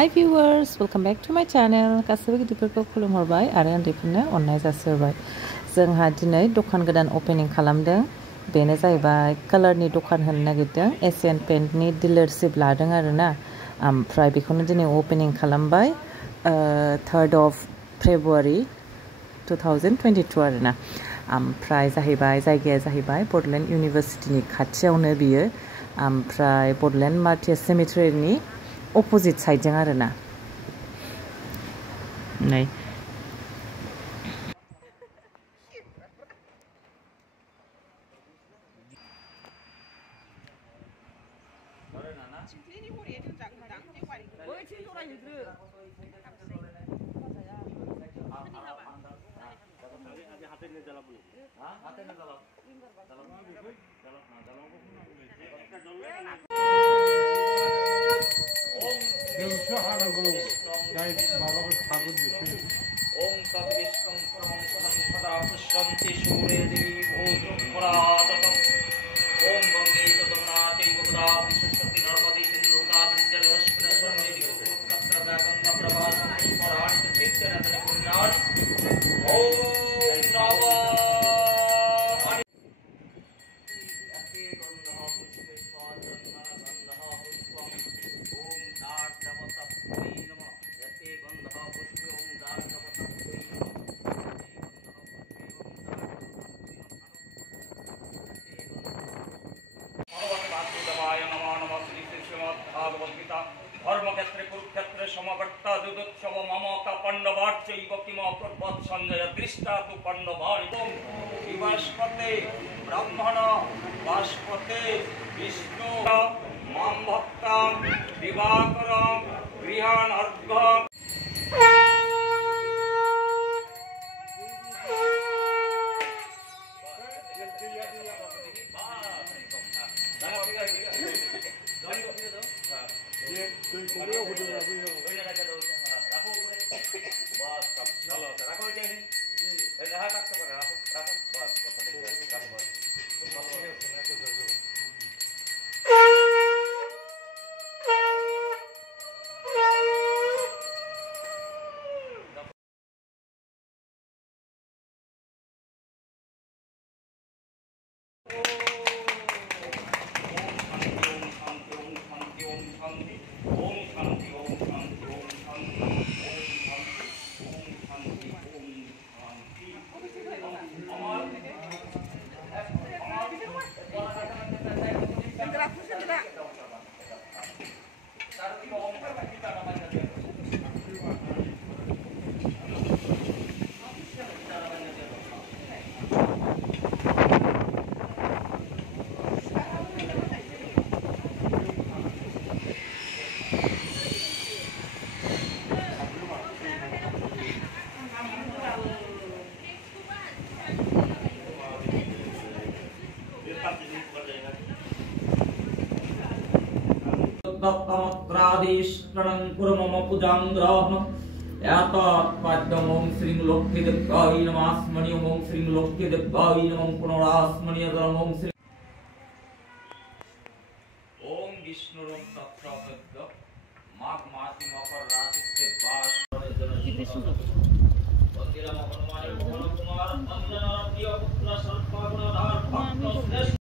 Hi viewers, welcome back to my channel. गासैबो गिदिरफोरखौ खुलुमहरबाय आरो उन्दैफोरनो अननाय जासिहरबाय। जोंहा दिनै दखान गोदान ओपनिं खालामदों। बेनो जाहैबाय कालारनि दखान होनो नागिरदों। एशियान पेन्टनि डिलारशिप लादों आरोना। ओमफ्राय बेखौनो दिनै ओपनिं खालामबाय 3rd of February 2022 आरोना। ओमफ्राय जायगाया जाहैबाय बड'लेण्ड इउनिभारसिटिनि खाथियावनो बियो। ओमफ्राय बड'लेण्ड मार्टेस सेमेटारिनि अपोजिट साइडजों आरोना। नै धर्मक्षेत्रे कुरुक्षेत्रे समवर्ता दुदुत्सव ममता पांडवार्चैव किमकृत संजय दृष्टा तु पांडवानि शिवस्पते ब्रह्मण वास्पते विष्णु मां भक्तां दिवाकरं गृहान् अर्घ्यं दत्तमत्रादिष्टनं कुर्मम पूजां ग्रहम् यातात्पाद्यं ओं श्रीं लोक्यदेवाय नमस्मि ओं श्रीं लोक्यदेवाय नमः पुनरास्मि ओं श्री ओं विष्णुरं तत्प्रसाद्य माघ मासे मकर राशिते वास वंदिरम हनुमाने मोहन कुमार अंजना प्रिय पुत्र सर्पगुणधार भक्त